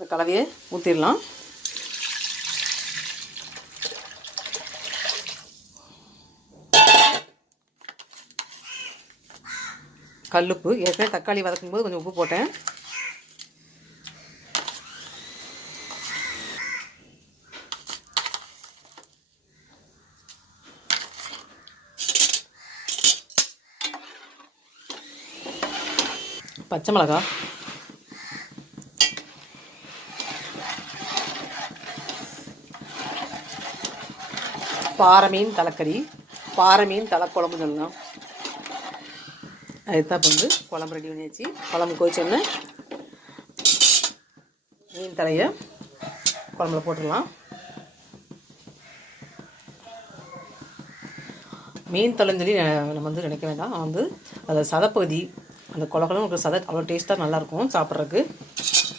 இந்த கலவையை ஊற்றிடலாம். கல்லுப்பு, ஏற்கனவே தக்காளி வதக்கும் போது கொஞ்சம் உப்பு போட்டேன். பச்சை மிளகாய், பாறை மீன் தலைக்கறி, பாறை மீன் தலைக்குழம்பு சொல்லலாம். அதுதான் இப்போ குழம்பு ரெடி பண்ணியாச்சு. குழம்பு கொதிச்சோன்னே மீன் தலையை குழம்புல போட்டுடலாம். மீன் தலைன்னு சொல்லி நம்ம நினைக்க வேண்டாம். அதில் சதைப்பகுதி, அந்த குழம்புல ஒரு சதை அவ்வளோ டேஸ்ட்டாக நல்லாயிருக்கும் சாப்பிட்றதுக்கு.